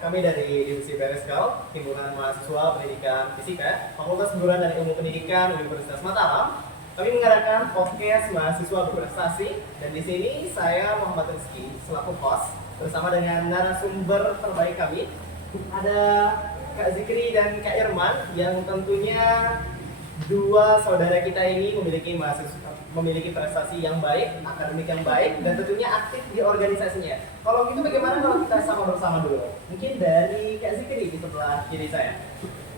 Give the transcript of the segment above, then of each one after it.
kami dari Divisi Pereskal, Himpunan Mahasiswa Pendidikan Fisika, Fakultas Keguruan dan Ilmu Pendidikan Universitas Mataram. Kami mengadakan podcast mahasiswa berprestasi, dan di sini saya Muhammad Rizky selaku host bersama dengan narasumber terbaik kami. Ada Kak Zikri dan Kak Irman yang tentunya dua saudara kita ini memiliki prestasi yang baik, akademik yang baik, dan tentunya aktif di organisasinya. Kalau gitu bagaimana kalau kita sama bersama dulu? Mungkin dari Kak Zikri di sebelah kiri saya.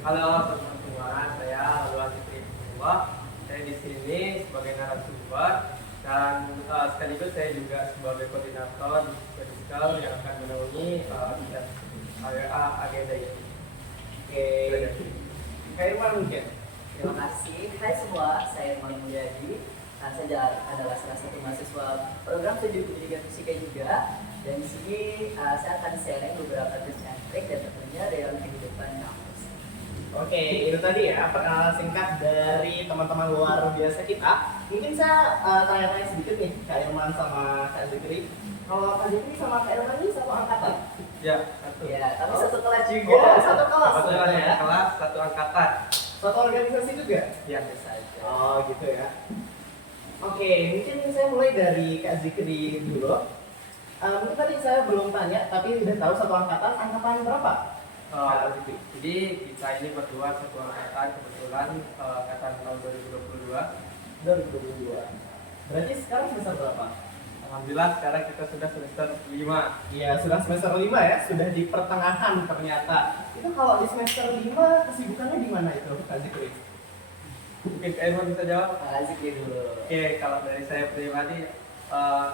Halo teman-teman, saya Luan Zikri Purwa. Saya di sini sebagai narasumber dan sekaligus saya juga sebagai koordinator di Pereskal yang akan menaungi agenda ini. Oke. Kak Irman mungkin. Terima kasih. Hai semua, saya Irman Mulyadi. Saya adalah salah satu mahasiswa program studi pendidikan fisika juga. Dan di sini saya akan sharing beberapa tips and trik dan tentunya dalam kehidupan kampus. Oke, itu tadi ya perkenalan singkat dari teman-teman luar biasa kita. Mungkin saya tanya-tanya sedikit nih Kak Irman sama Kak Zikri. Kalau Kak Zikri sama Kak Irman ini satu angkatan? Ya, satu. Ya, tapi satu kelas juga. Oh, satu kelas. Kebetulan ya? ya, kelas satu angkatan. Satu organisasi juga? Ya, Biasa saja. Oh gitu ya. Oke, mungkin saya mulai dari Kak Zikri dulu. Mungkin tadi saya belum tanya, tapi udah tahu satu angkatan berapa? Kak Zikri. Jadi kita ini berdua satu angkatan, kebetulan angkatan tahun 2022. 2022. Berarti sekarang semester berapa? Alhamdulillah sekarang kita sudah semester 5. Iya, sudah semester 5 ya, sudah di pertengahan ternyata. Itu kalau di semester 5 kesibukannya di mana itu, Kak Zikri? Mungkin Kak Irman bisa jawab? Makasih dulu. Oke, kalau dari saya pribadi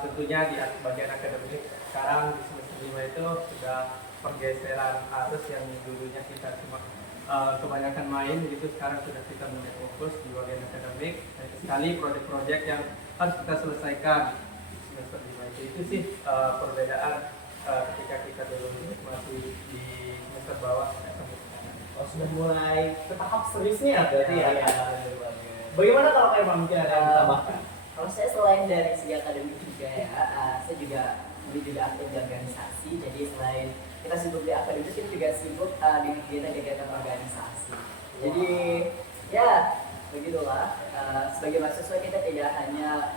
tentunya di bagian akademik sekarang di semester 5 itu sudah pergeseran arus yang dulunya kita cuma kebanyakan main gitu, sekarang sudah kita mulai fokus di bagian akademik. Banyak sekali proyek-proyek yang harus kita selesaikan di semester 5 itu sih perbedaan ketika kita dulu masih di semester bawah sampai sekarang. Oh, sudah mulai ke tahap seriusnya berarti ya? Iya, bener banget. Bagaimana kalau Kak Irman mungkin ada yang ditambahkan? Kalau saya selain dari segi akademik juga ya, saya juga aktif di organisasi. Jadi selain kita sibuk di akademik, kita juga sibuk di kegiatan-kegiatan organisasi. Jadi ya begitulah. Sebagai mahasiswa kita tidak hanya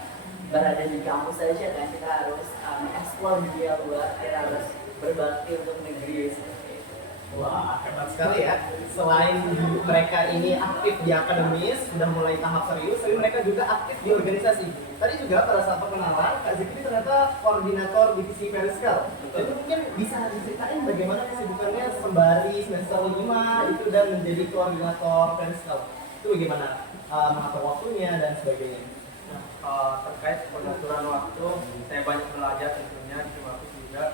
berada di kampus saja kan, kita harus mengeksplor dunia luar, kita harus berbakti untuk negeri seperti itu. Wah, hebat sekali ya. Selain mereka ini aktif di akademis, sudah mulai tahap serius, tapi mereka juga aktif di organisasi. Tadi juga pada saat perkenalan, Kak Zikri ternyata koordinator divisi Pereskal. Jadi mungkin bisa diceritain bagaimana kesibukannya sembari semester 5 itu dan menjadi koordinator Pereskal. Itu bagaimana mengatur waktunya dan sebagainya. Terkait pengaturan waktu, saya banyak belajar tentunya di kampus juga.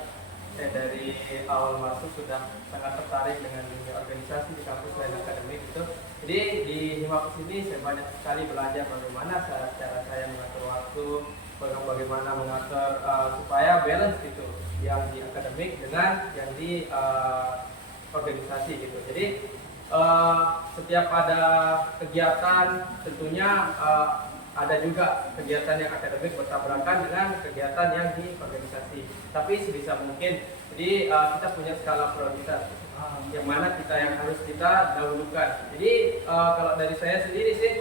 Saya dari awal masuk sudah sangat tertarik dengan dunia organisasi di kampus lain akademik itu. Jadi di Himakus ini saya banyak sekali belajar bagaimana cara saya mengatur waktu, bagaimana mengatur supaya balance gitu, yang di akademik dengan yang di organisasi gitu. Jadi setiap ada kegiatan tentunya ada juga kegiatan yang akademik bertabrakan dengan kegiatan yang di organisasi. Tapi sebisa mungkin, jadi kita punya skala prioritas yang mana yang harus kita dahulukan. Jadi kalau dari saya sendiri sih,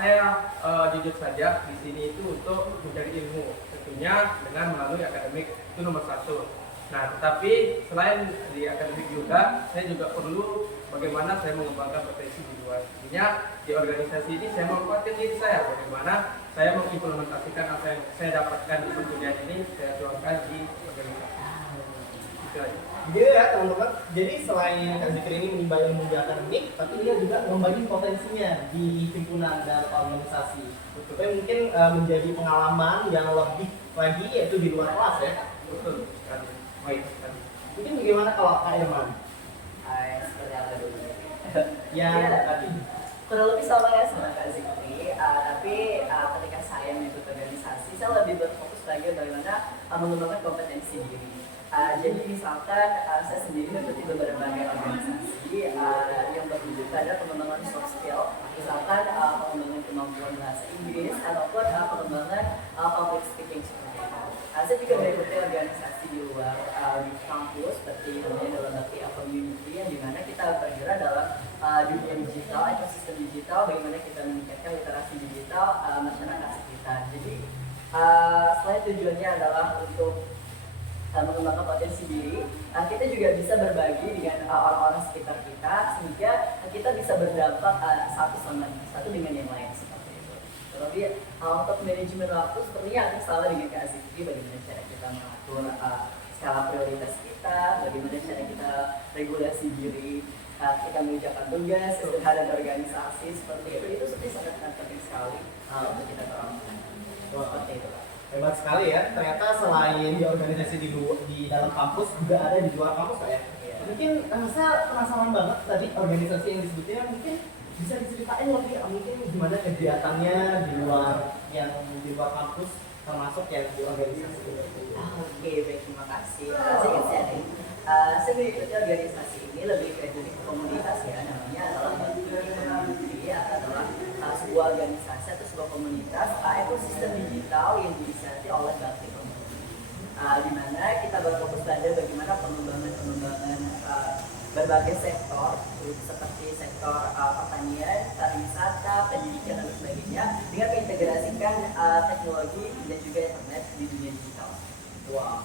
saya jujur saja di sini itu untuk mencari ilmu, tentunya dengan melalui akademik itu nomor satu. Nah, tetapi selain di akademik juga, saya juga perlu bagaimana saya mengembangkan potensi di luar. Artinya di organisasi ini saya menguatkan diri saya, bagaimana saya mengimplementasikan apa yang saya dapatkan di kuliah ini, saya tuangkan di organisasi. Gitu aja. Gitu ya teman-teman. Jadi selain Kak Zikri ini menimba ilmu di akademik, tapi dia juga membagi potensinya di himpunan dan organisasi. Supaya mungkin menjadi pengalaman yang lebih lagi yaitu di luar kelas ya. Betul sekali. Baik sekali. Mungkin bagaimana kalau Kak Irman? Seperti apa dulu? Yang Iya. tadi. Kurang lebih sama ya sama Kak Zikri, tapi ketika saya mengikut organisasi, saya lebih berfokus lagi bagaimana mengembangkan kompetensi diri. Jadi misalkan saya sendiri mengikuti berbagai organisasi yang bertujuan pada pengembangan soft skill, misalkan pengembangan kemampuan bahasa Inggris ataupun pengembangan public speaking seperti itu. Saya juga mengikuti organisasi di luar di kampus seperti namanya dalam bakti community yang dimana kita bergerak dalam dunia digital, ekosistem digital, bagaimana kita meningkatkan literasi digital masyarakat sekitar. Jadi selain tujuannya adalah untuk mengembangkan potensi diri, kita juga bisa berbagi dengan orang-orang sekitar kita sehingga kita bisa berdampak satu dengan yang lain seperti itu. Terlebih untuk manajemen waktu sepertinya akan salah dengan Kak Zikri, bagaimana cara kita mengatur skala prioritas kita, bagaimana cara kita regulasi diri, kita mengerjakan tugas, dan organisasi seperti itu seperti sangat penting sekali untuk kita terapkan. Seperti itu. Hebat sekali ya, ternyata selain di organisasi di dalam kampus juga ada di luar kampus ya. Mungkin saya penasaran banget tadi organisasi yang disebutnya, mungkin bisa diceritain lebih mungkin gimana kegiatannya di luar kampus termasuk yang di organisasi itu. Oke, baik, terima kasih. Saya ingin sharing. Saya mengikuti organisasi ini lebih ke jenis komunitas ya, namanya adalah Bakti adalah sebuah organisasi atau sebuah komunitas ekosistem digital yang diinisiasi oleh Bakti Community. Di mana kita berfokus pada bagaimana pengembangan berbagai sektor seperti sektor pertanian, pariwisata, pendidikan dan sebagainya dengan mengintegrasikan teknologi dan juga internet di dunia digital. Wow.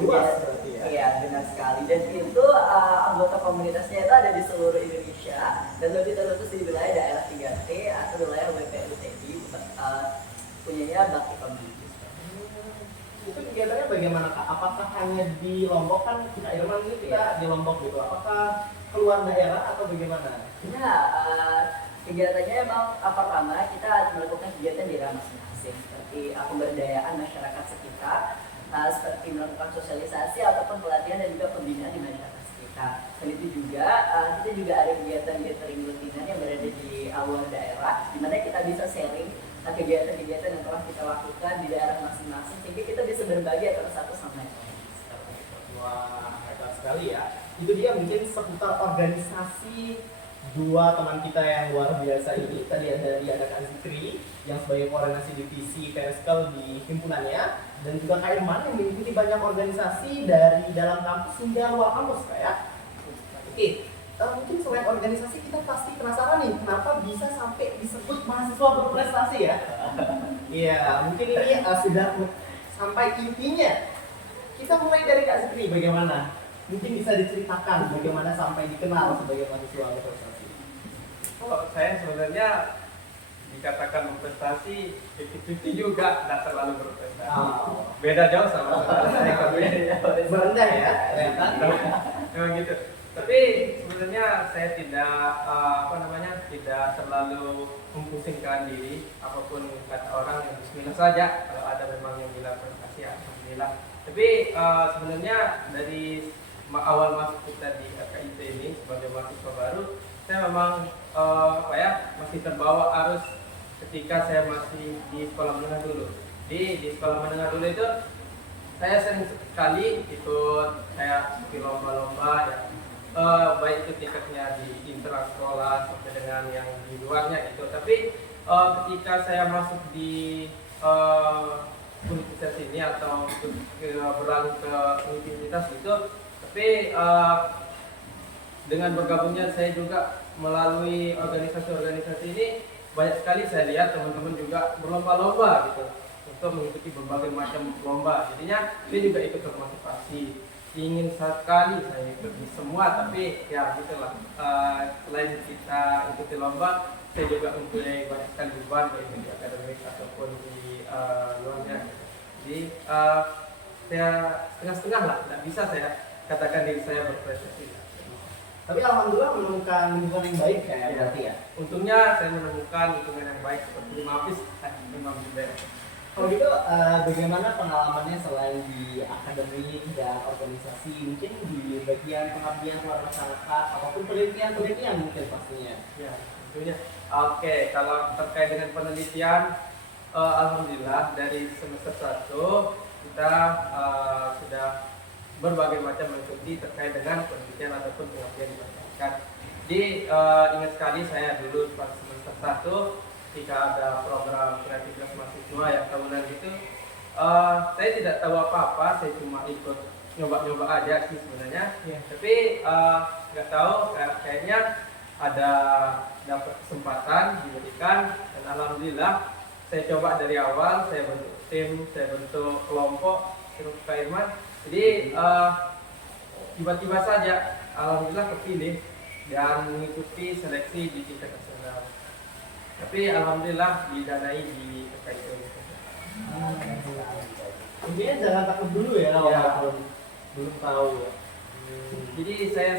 Luas berarti ya? Iya, benar sekali. Dan itu anggota komunitasnya itu ada di seluruh Indonesia dan lebih terkhusus di wilayah daerah 3T atau wilayah WPUTI punyanya Bakti Community. Itu kegiatannya bagaimana Kak? Apakah hanya di Lombok, kan kita Irman ini kita di Lombok gitu? Apakah keluar daerah atau bagaimana? Ya, kegiatannya emang pertama kita melakukan kegiatan di daerah masing-masing seperti pemberdayaan masyarakat sekitar, seperti melakukan sosialisasi ataupun pelatihan dan juga pembinaan di masyarakat sekitar. Dan itu juga kita juga ada kegiatan gathering rutinan yang berada di luar daerah, di mana kita bisa sharing kegiatan-kegiatan yang telah kita lakukan di daerah masing-masing sehingga kita bisa berbagi antara satu sama yang lain. Wah, hebat sekali ya. Itu dia mungkin seputar organisasi dua teman kita yang luar biasa ini. Tadi ada Kak Zikri yang sebagai koordinasi divisi Pereskel di himpunannya, dan juga Kak Irman yang mengikuti banyak organisasi dari dalam kampus hingga luar kampus Kak ya. Oke, mungkin selain organisasi kita pasti penasaran nih kenapa bisa sampai disebut mahasiswa berprestasi ya. Iya, mungkin ini sudah sampai intinya. Kita mulai dari Kak Zikri, bagaimana? Mungkin bisa diceritakan bagaimana sampai dikenal sebagai mahasiswa berprestasi. Kalau saya sebenarnya dikatakan berprestasi, 50-50 juga tidak terlalu berprestasi. Beda jauh sama saya kalau Merendah ya, ternyata. Memang gitu. Tapi sebenarnya saya tidak tidak terlalu memposingkan diri, apapun kata orang yang bismillah saja. Kalau ada memang yang bilang prestasi, alhamdulillah. Tapi sebenarnya dari awal masuk kita di KIP ini sebagai mahasiswa baru, saya memang masih terbawa arus ketika saya masih di sekolah menengah dulu. Di sekolah menengah dulu itu saya sering sekali ikut di lomba-lomba ya, baik itu tiketnya di intra sekolah sampai dengan yang di luarnya itu. Tapi ketika saya masuk di universitas ini atau beralih ke universitas itu, tapi dengan bergabungnya saya juga melalui organisasi-organisasi ini, banyak sekali saya lihat teman-teman juga berlomba-lomba gitu untuk mengikuti berbagai macam lomba. Jadinya dia juga ikut termotivasi, ingin sekali saya ikut di semua, tapi ya gitulah, selain kita ikuti lomba, saya juga mempunyai banyak sekali beban baik di akademik ataupun di luarnya. Jadi saya setengah-setengah lah, tidak bisa saya katakan diri saya berprestasi. Tapi alhamdulillah menemukan lingkungan yang baik ya, berarti ya. Untungnya saya menemukan lingkungan yang baik seperti Mapis, Imam juga. Kalau gitu, bagaimana pengalamannya selain di akademik dan organisasi, mungkin di bagian pengabdian kepada masyarakat ataupun penelitian mungkin pastinya? Ya, tentunya. Oke, kalau terkait dengan penelitian, alhamdulillah dari semester 1 kita sudah berbagai macam mengikuti terkait dengan penelitian ataupun pengabdian di masyarakat. Jadi ingat sekali saya dulu pas semester 1 ketika ada program kreativitas mahasiswa yang tahunan itu, saya tidak tahu apa-apa, saya cuma ikut nyoba-nyoba aja sih sebenarnya. Iya. Tapi nggak tahu kayaknya ada dapat kesempatan diberikan, dan alhamdulillah saya coba dari awal, saya bentuk tim, saya bentuk kelompok Kak Irman. Jadi tiba-tiba saja alhamdulillah kepilih dan mengikuti seleksi di tingkat nasional. Tapi alhamdulillah didanai di PKIP. Intinya jangan takut dulu ya, Iya. walaupun belum tahu ya. Jadi saya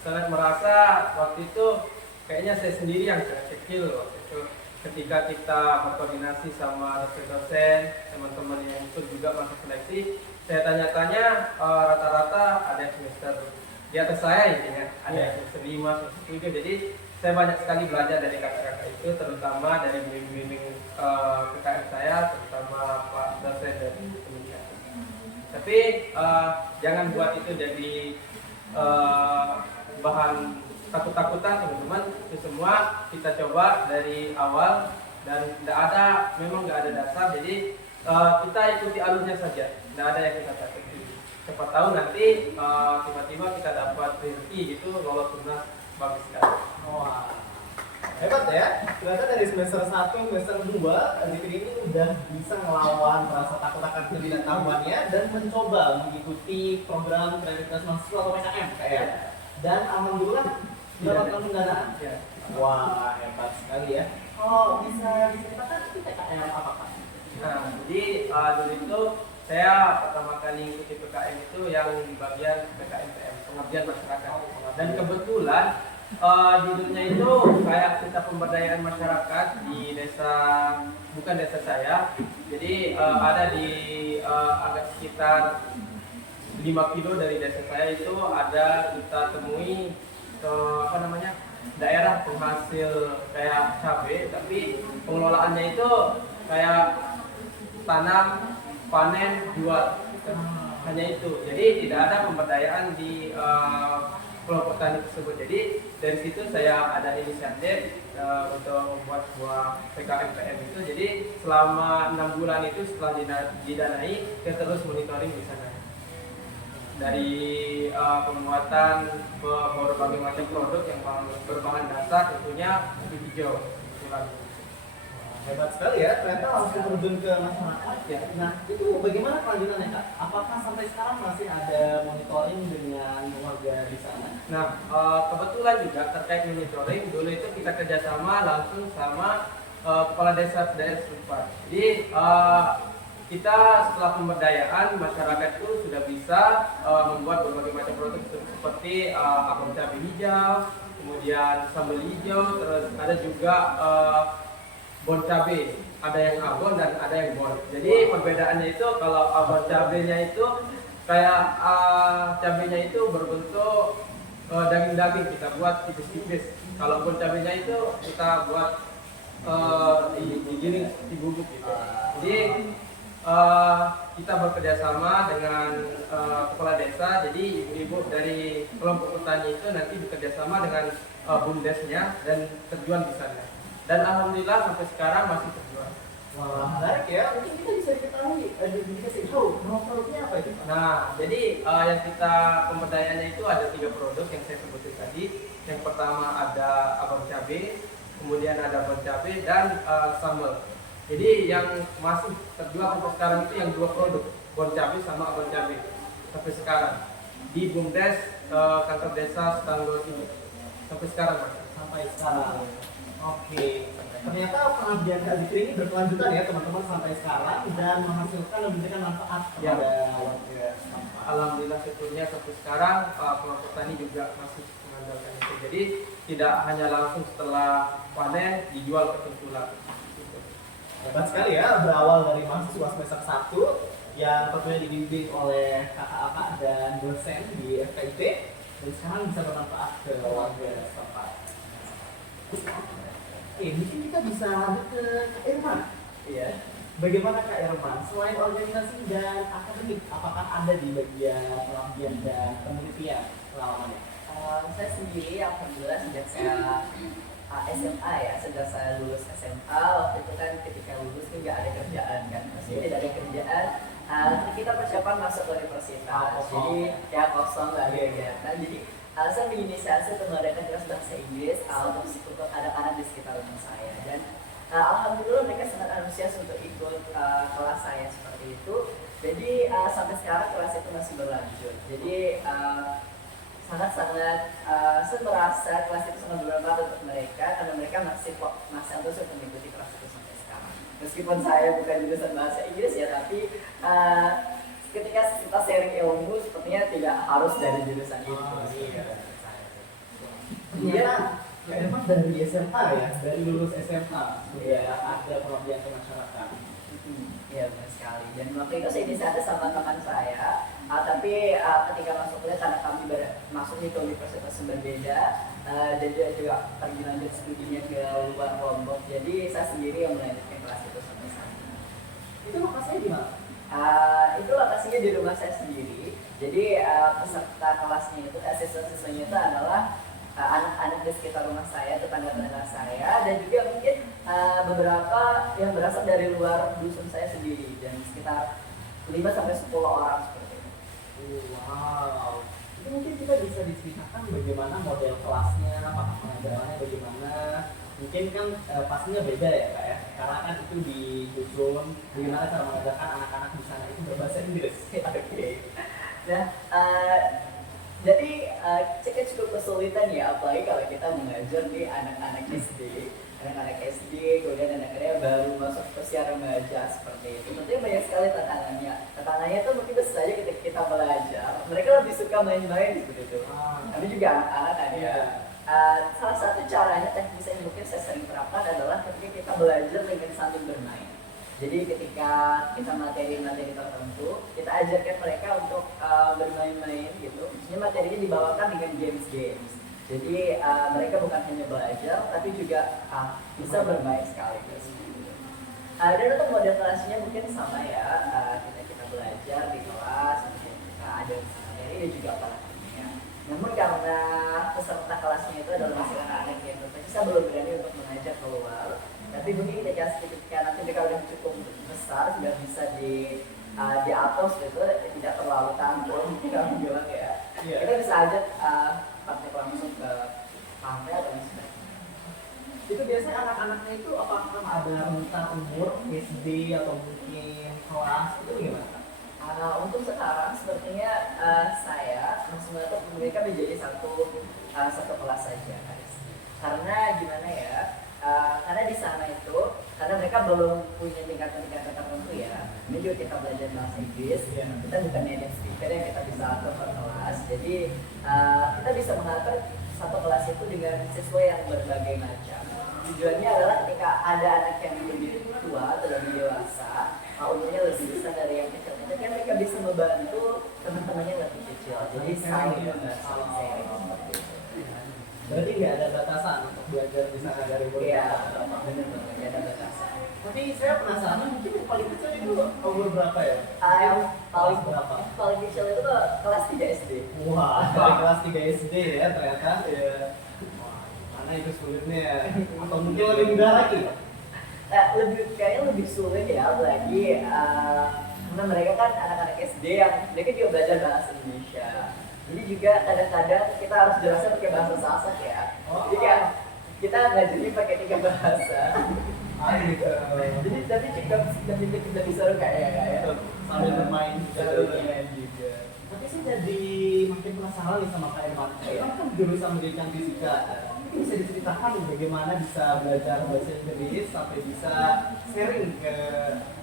sangat merasa waktu itu kayaknya saya sendiri yang sangat kecil waktu itu. Ketika kita berkoordinasi sama dosen-dosen, teman-teman yang ikut juga masuk seleksi, saya tanya-tanya rata-rata ada yang semester di atas saya intinya, ada yang semester 5, semester 7. Jadi saya banyak sekali belajar dari kakak-kakak itu, terutama dari bimbing-bimbing PKM saya, terutama Pak dosen dari pendidikan. Tapi jangan buat itu jadi bahan takut-takutan teman-teman. Itu semua kita coba dari awal dan memang nggak ada dasar. Jadi kita ikuti alurnya saja, tidak ada yang kita takuti. Siapa tahu nanti tiba-tiba kita dapat rezeki gitu, lolos tunas, bagus sekali. Wah, hebat ya. Ternyata dari semester 1, semester 2, Zikri ini udah bisa ngelawan rasa takut akan ketidaktahuannya dan mencoba mengikuti program kreativitas mahasiswa atau PKM kayak. Dan alhamdulillah mendapatkan pendanaan. Ya. Wah, hebat sekali ya. Oh, bisa diceritakan itu PKM apa Pak? Nah, jadi dulu itu saya pertama kali ikuti PKM itu yang di bagian PKMPM, pengabdian masyarakat. Dan kebetulan judulnya itu kayak kita pemberdayaan masyarakat di desa, bukan desa saya. Jadi ada di agak sekitar 5 kilo dari desa saya itu ada kita temui daerah penghasil kayak cabai, tapi pengelolaannya itu kayak tanam, panen, jual, hanya itu. Jadi tidak ada pemberdayaan di kelompok tani tersebut. Jadi dari situ saya ada inisiatif untuk membuat sebuah PKMPM itu. Jadi selama 6 bulan itu setelah didanai, kita terus monitoring di sana. Dari pembuatan berbagai macam produk yang berbahan dasar tentunya kopi hijau. Hebat sekali ya, ternyata langsung terjun ke masyarakat ya. Nah, itu bagaimana kelanjutannya Kak? Apakah sampai sekarang masih ada monitoring dengan warga di sana? Nah, kebetulan juga terkait monitoring, dulu itu kita kerjasama langsung sama kepala desa daerah setempat. Jadi kita setelah pemberdayaan masyarakat itu sudah bisa membuat berbagai macam produk seperti abon cabai hijau, kemudian sambal hijau, terus ada juga bon cabai, ada yang abon dan ada yang bon. Jadi perbedaannya itu kalau abon cabainya itu kayak cabainya itu berbentuk daging-daging, kita buat tipis-tipis. Kalau bon cabainya itu kita buat digiling seperti bubuk gitu. Jadi kita bekerjasama dengan kepala desa, jadi ibu-ibu dari kelompok petani itu nanti bekerjasama dengan bumdesnya dan terjual di sana. Dan alhamdulillah sampai sekarang masih terjual. Wah, menarik ya. Mungkin kita bisa diketahui, dikasih tahu produknya apa itu Pak? Nah, jadi yang kita pemberdayaannya itu ada 3 produk yang saya sebutin tadi. Yang pertama ada abon cabai, kemudian ada bon cabai dan sambal. Jadi yang masih terjual sampai sekarang itu yang 2 produk, bon cabai sama abon cabai sampai sekarang di Bumdes kantor desa Stanggol ini sampai sekarang Mas. Sampai sekarang. Oke. Ternyata pengabdian Kak Zikri ini berkelanjutan ya teman-teman sampai sekarang dan menghasilkan dan memberikan manfaat Ya. kepada warga setempat. Alhamdulillah syukurnya sampai sekarang kelompok tani juga masih mengandalkan itu. Jadi tidak hanya langsung setelah panen dijual ke penjual. Hebat sekali ya, berawal dari mahasiswa semester 1 yang tentunya dibimbing oleh kakak-kakak dan dosen di FKIP dan sekarang bisa bermanfaat ke warga setempat. Oke, mungkin kita bisa lanjut ke Kak Irman. Iya. Bagaimana Kak Irman? Selain organisasi dan akademik, apakah ada di bagian pengabdian dan penelitian pengalamannya? Saya sendiri alhamdulillah sejak saya SMA ya, sejak saya lulus SMA waktu itu kan ketika lulus kan nggak ada kerjaan kan, maksudnya tidak ada kerjaan. kita persiapan masuk ke universitas. Jadi ya kosong nggak ada kegiatan. Jadi saya menginisiasi untuk mengadakan kelas bahasa Inggris untuk anak-anak di sekitar rumah saya. Dan alhamdulillah mereka sangat antusias untuk ikut kelas saya seperti itu. Jadi sampai sekarang kelas itu masih berlanjut. Jadi sangat-sangat saya merasa kelas itu sangat bermanfaat untuk mereka karena mereka masih antusias untuk mengikuti kelas itu sampai sekarang. Meskipun saya bukan jurusan bahasa Inggris ya, tapi ketika kita sharing ilmu sepertinya tidak harus dari jurusan itu. Ternyata memang dari SMA ya, dari lulus SMA sudah ada pengabdian ke masyarakat. Iya benar sekali. Dan waktu itu saya inisiasi sama teman saya, tapi ketika masuk kuliah karena kami masuknya ke universitas yang berbeda dan juga pergi lanjut studinya ke luar Lombok. Jadi saya sendiri yang melanjutkan kelas itu sampai sana. Itu lokasinya di mana? Itu lokasinya di rumah saya sendiri. Jadi peserta kelasnya itu, siswa-siswanya itu adalah anak-anak di sekitar rumah saya, tetangga-tetangga saya, dan juga mungkin beberapa yang berasal dari luar dusun saya sendiri, dan sekitar 5-10 orang seperti itu. Wow, itu mungkin kita bisa diceritakan bagaimana model kelasnya, apakah pengajarannya bagaimana? Mungkin kan pastinya beda ya Kak ya, karena kan itu di dusun, bagaimana cara mengajarkan anak-anak di sana itu berbahasa Inggris. Oke. Nah, jadi kita cukup kesulitan ya, apalagi kalau kita mengajar di anak-anak SD, kemudian anak-anak baru masuk ke usia remaja seperti itu. Tentunya banyak sekali tantangannya. Tantangannya itu mungkin bisa saja ketika kita belajar, mereka lebih suka main-main seperti itu. Kami juga anak-anak kan ya. Salah satu caranya teknis yang mungkin saya sering terapkan adalah ketika kita belajar dengan sambil bermain. Jadi ketika kita materi-materi tertentu, kita ajarkan mereka untuk bermain-main gitu. Maksudnya materinya dibawakan dengan games-games. Jadi mereka bukan hanya belajar, tapi juga bisa bermain sekaligus. Dan untuk model kelasnya mungkin sama ya, kita belajar di kelas, mungkin kita ada materi dan juga praktiknya. Namun karena peserta kelasnya itu adalah masih anak-anak yang tentunya saya belum berani untuk mengajak keluar. Tapi mungkin ketika nanti mereka udah cukup besar, sudah bisa diatur gitu, tidak terlalu tanggung, kami bilang ya. Kita bisa ajak praktek langsung ke pantai atau sebagainya. Itu biasanya anak-anaknya itu apakah ada rentang umur SD atau mungkin kelas itu gimana? Untuk sekarang sepertinya saya maksimal itu mereka menjadi satu kelas saja, karena gimana ya? Karena di sana itu, karena mereka belum punya tingkatan-tingkatan tertentu ya. Ini juga kita belajar bahasa Inggris, kita bukan native speaker yang kita bisa atur per kelas. Jadi kita bisa mengatur satu kelas itu dengan siswa yang berbagai macam. Tujuannya adalah ketika ada anak yang lebih tua atau lebih dewasa, umurnya lebih besar dari yang kecil-kecil, kan mereka bisa membantu teman-temannya yang lebih kecil. Jadi saling sharing seperti itu. Berarti nggak ada batasan untuk belajar di sana dari umur berapa? Benar, nggak ada batasan. Tapi saya penasaran mungkin yang paling kecil itu umur berapa ya? Yang paling berapa? Paling kecil itu kelas 3 SD. Wah, dari kelas 3 SD ya ternyata ya. Mana itu sulitnya ya? Atau mungkin lebih mudah lagi? Kayaknya lebih sulit ya, apalagi karena mereka kan anak-anak SD yang mereka juga belajar bahasa Indonesia. Jadi juga kadang-kadang kita harus jelaskan pakai bahasa Sasak ya. Jadi kan kita ngajarnya pakai 3 bahasa. Gitu. Jadi tapi kita bisa kayak sambil bermain juga. Tapi saya jadi makin penasaran nih sama Kak Irman. Kak Irman kan jurusan pendidikan fisika. Ini bisa diceritakan bagaimana bisa belajar bahasa Inggris sampai bisa sharing ke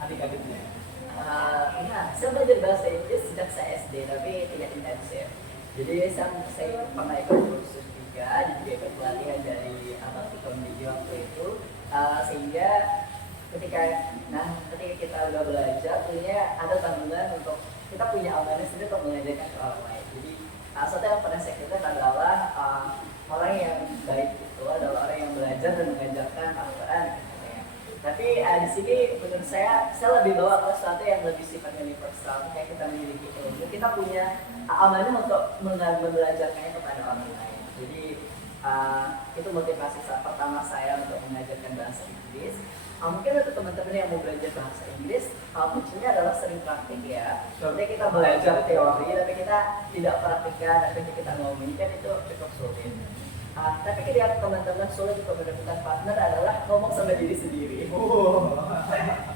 adik-adiknya? Saya belajar bahasa Inggris sejak saya SD, tapi tidak intensif. Jadi saya pernah ikut kursus juga, dan juga ikut pelatihan dari Abang Digi waktu itu, sehingga ketika kita udah belajar, punya ada tanggungan untuk kita punya amanah sendiri untuk mengajarkan ke orang lain. Jadi satu yang pernah saya kira adalah orang yang baik itu adalah orang yang belajar dan mengajarkan Al-Quran. Tapi di sini menurut saya lebih bawa ke sesuatu yang lebih sifatnya universal. Kayak kita memiliki ilmu, kita punya amanah untuk membelajarkannya kepada orang lain. Jadi Itu motivasi pertama saya untuk mengajarkan bahasa Inggris. Mungkin untuk teman-teman yang mau belajar bahasa Inggris, kuncinya adalah sering praktik ya. Jadi kita belajar teori, tapi kita tidak praktikkan, tapi kita ngomongin kan itu cukup sulit. Tapi ketika teman-teman sulit untuk menemukan partner adalah ngomong sama diri sendiri.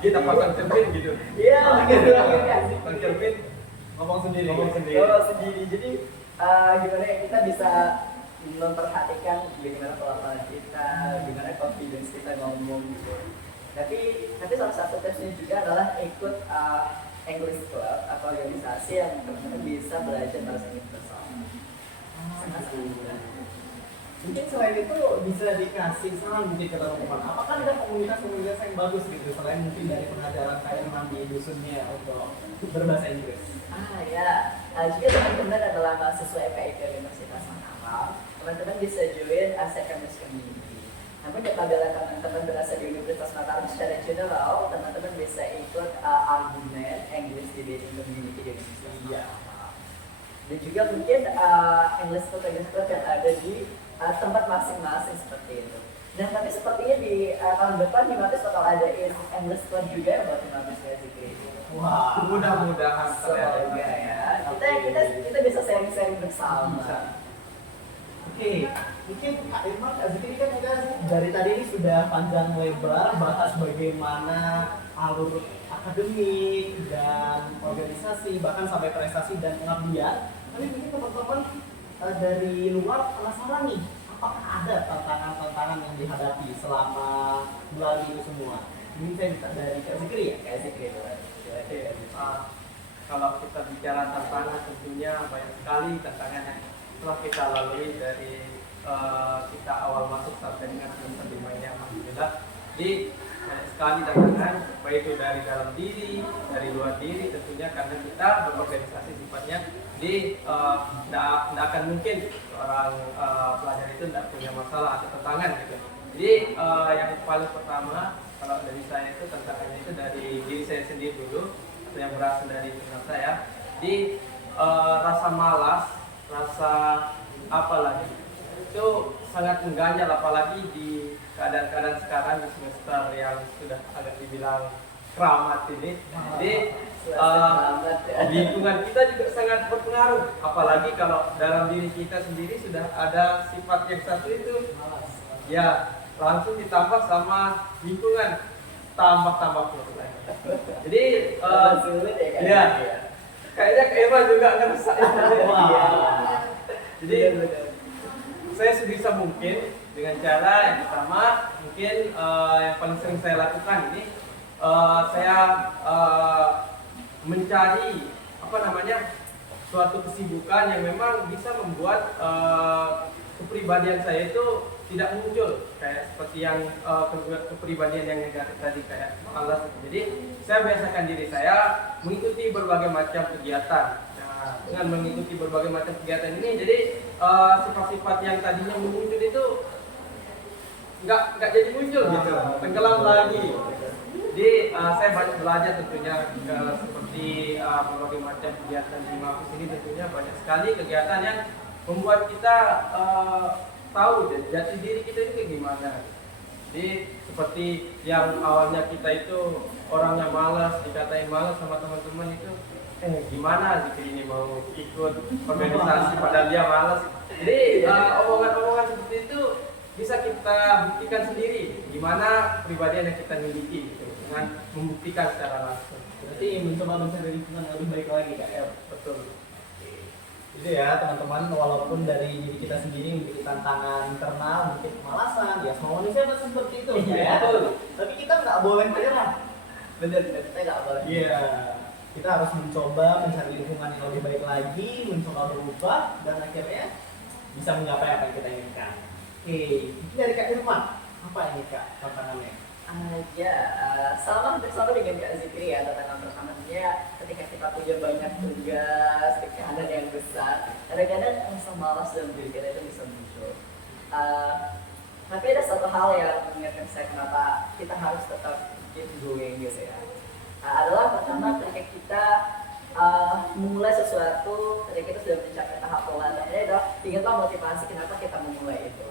Kita pasang cermin gitu. Iya, Pasang cermin, Ngomong sendiri. ngomong sendiri. Jadi gimana ya kita bisa memperhatikan bagaimana pelafalan kita, gimana confidence kita ngomong gitu. Tapi salah satu tipsnya juga adalah ikut English Club atau organisasi yang teman-teman bisa belajar bahasa Inggris bersama. Sangat-sangat mudah. Mungkin selain itu bisa dikasih saran mungkin ke teman-teman. Apakah ada komunitas-komunitas yang bagus gitu selain mungkin dari pengajaran kayak memang di dusunnya untuk berbahasa Inggris? Ya, jika teman-teman adalah mahasiswa FKIP Universitas Mataram, teman-teman bisa join Secondary Community. Namun apabila teman-teman berasal di Universitas Mataram secara general, teman-teman bisa ikut argumen English Debating Community di Universitas Mataram. Dan juga mungkin English Club yang ada di tempat masing-masing seperti itu. Dan tapi sepertinya di tahun depan di Mabes bakal ada English Club juga yang buat mahasiswa Zikri. wah, mudah-mudahan Semoga ya. Kita bisa sharing-sharing bersama. Oke, mungkin Kak Irman, Kak Zikri kan kita dari tadi ini sudah panjang lebar bahas bagaimana alur akademik dan organisasi bahkan sampai prestasi dan pengabdian. Tapi mungkin teman-teman dari luar penasaran nih, apakah ada tantangan-tantangan yang dihadapi selama melalui itu semua? Mungkin saya minta dari Kak Zikri ya? Kayak Zikri itu. Kalau kita bicara tantangan tentunya banyak sekali tantangan yang telah kita lalui dari kita awal masuk sampai dengan semester 5 ini alhamdulillah. Jadi banyak sekali tantangan baik itu dari dalam diri, dari luar diri tentunya karena kita berorganisasi sifatnya. Jadi tidak akan mungkin seorang pelajar itu tidak punya masalah atau tantangan gitu. Jadi yang paling pertama kalau dari saya itu tantangannya itu dari diri saya sendiri dulu yang berasal dari internal saya. Jadi rasa malas, rasa apa lagi itu sangat mengganjal apalagi di keadaan-keadaan sekarang di semester yang sudah agak dibilang keramat ini. Jadi lingkungan kita juga sangat berpengaruh apalagi kalau dalam diri kita sendiri sudah ada sifat yang satu itu ya langsung ditambah sama lingkungan tambah plus lagi. Jadi sulit ya kan? ya kayaknya Kak Irma juga ngerasa jadi saya sebisa mungkin dengan cara yang pertama mungkin yang paling sering saya lakukan ini saya mencari suatu kesibukan yang memang bisa membuat kepribadian saya itu tidak muncul kayak seperti yang kepribadian yang negatif tadi kayak malas. Jadi saya biasakan diri saya mengikuti berbagai macam kegiatan. Nah, dengan mengikuti berbagai macam kegiatan ini, jadi sifat-sifat yang tadinya muncul itu nggak jadi muncul gitu, tenggelam lagi. Jadi saya banyak belajar tentunya seperti berbagai macam kegiatan di Mabes ini tentunya banyak sekali kegiatan yang membuat kita tahu jati diri kita itu kayak gimana. Jadi seperti yang awalnya kita itu orangnya malas, dikatain malas sama teman-teman itu, gimana gitu ini mau ikut organisasi padahal dia malas. Jadi omongan-omongan seperti itu bisa kita buktikan sendiri gimana kepribadian yang kita miliki gitu, dengan membuktikan secara langsung. Berarti mencoba mencari lingkungan yang lebih baik lagi Kak ya? Betul. Jadi ya teman-teman, walaupun dari diri kita sendiri memiliki tantangan internal, mungkin kemalasan, ya semua manusia pasti seperti itu ya. Tapi kita nggak boleh menyerah. Bener, kita nggak boleh. Iya, kita harus mencoba mencari lingkungan yang lebih baik lagi, mencoba berubah, dan akhirnya bisa menggapai apa yang kita inginkan. Oke, itu dari Kak Irman. Apa ini Kak tantangannya? Sama dengan Kak Zikri ya, tantangan pertamanya ketika kita punya banyak tugas, tekanan yang besar, kadang-kadang rasa malas dalam diri kita itu bisa muncul. Tapi ada satu hal yang mengingatkan saya kenapa kita harus tetap keep going gitu ya. Adalah pertama ketika kita memulai sesuatu ketika kita sudah mencapai tahap pelantarnya adalah ingatlah motivasi kenapa kita memulai itu.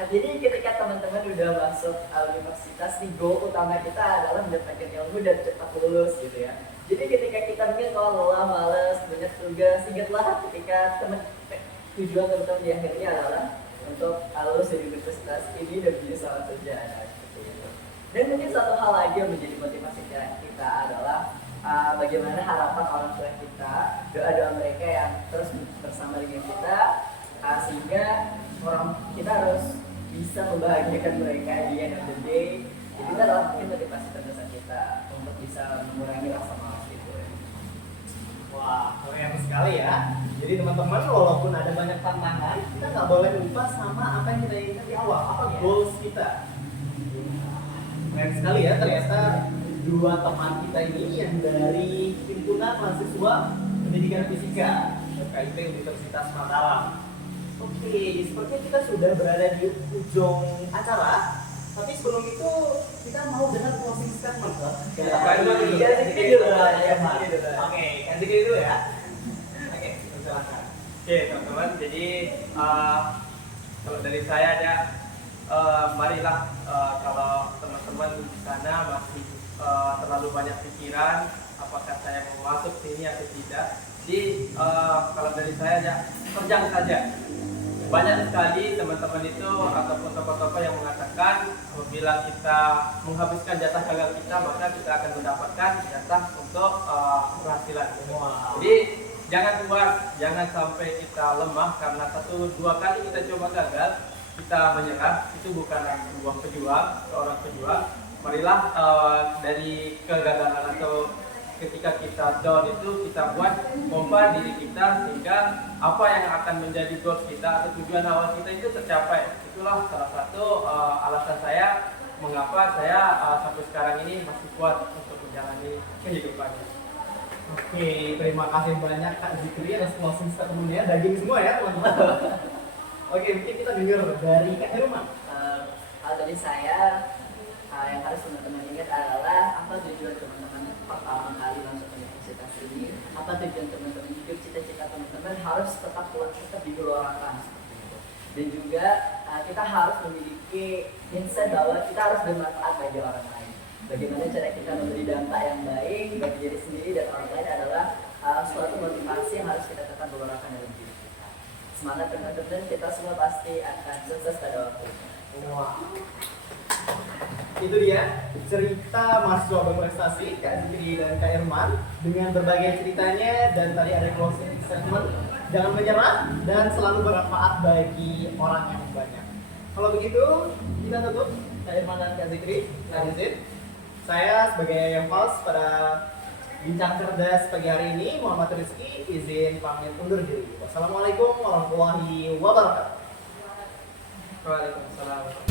Jadi ketika teman-teman udah masuk universitas nih, goal utama kita adalah mendapatkan ilmu dan cepat lulus gitu ya. Jadi ketika kita mungkin kalau lelah, males, banyak tugas, ingatlah ketika tujuan teman-teman di akhirnya adalah untuk lulus dari universitas ini dan menjadi seorang sarjana seperti itu. Dan mungkin satu hal lagi yang menjadi motivasi kita adalah bagaimana harapan orang tua kita, doa-doa mereka yang terus bersama dengan kita, sehingga kita harus bisa membahagiakan mereka di end of the day. Jadi itu adalah mungkin motivasi terbesar kita untuk bisa mengurangi rasa malas itu. Wah, keren sekali ya. Jadi teman-teman, walaupun ada banyak tantangan, kita nggak boleh lupa sama apa yang kita inginkan di awal, apa goals kita. Keren sekali ya, ternyata dua teman kita ini yang dari Himpunan Mahasiswa Pendidikan Fisika FKIP Universitas Mataram. Oke, sepertinya kita sudah berada di ujung acara. Tapi sebelum itu kita mau dengar closing statement loh. Oke, kasih dulu ya. Oke, silakan. Oke teman-teman, jadi kalau dari saya ada marilah kalau teman-teman di sana masih terlalu banyak pikiran apakah saya mau masuk sini atau tidak. Jadi kalau dari saya aja kerjaan saja. Banyak sekali teman-teman itu ataupun tokoh-tokoh yang mengatakan apabila kita menghabiskan jatah gagal kita maka kita akan mendapatkan jatah untuk penghasilan. Jadi jangan puas, jangan sampai kita lemah karena 1-2 kali kita coba gagal, kita menyerah. Itu bukan sebuah pejuang, seorang pejuang. Marilah dari kegagalan atau ketika kita down itu kita buat pompa diri kita sehingga apa yang akan menjadi goal kita atau tujuan awal kita itu tercapai. Itulah salah satu alasan saya mengapa saya sampai sekarang ini masih kuat untuk menjalani kehidupan. Oke, terima kasih banyak Kak Zikri atas closing statement-nya. Daging semua ya teman-teman. Oke, mungkin kita dengar dari Kak Herman. Kalau dari saya yang harus teman-teman ingat adalah apa tujuan teman-teman pertama kali masuk universitas ini, apa tujuan teman-teman hidup, cita-cita teman-teman harus tetap digelorakan seperti itu. Dan juga kita harus memiliki mindset bahwa kita harus bermanfaat bagi orang lain. Bagaimana cara kita memberi dampak yang baik bagi diri sendiri dan orang lain adalah suatu motivasi yang harus kita tetap gelorakan dalam diri kita. Semangat teman-teman, kita semua pasti akan sukses pada waktunya. Wow. Itu dia cerita mahasiswa berprestasi Kak Zikri dan Kak Irman dengan berbagai ceritanya dan tadi ada closing statement. Jangan menyerah dan selalu bermanfaat bagi orang yang banyak. Kalau begitu kita tutup Kak Irman dan Kak Zikri. Saya sebagai host pada bincang cerdas pagi hari ini Muhammad Rizky izin pamit undur diri. Wassalamualaikum warahmatullahi wabarakatuh. Waalaikumsalam.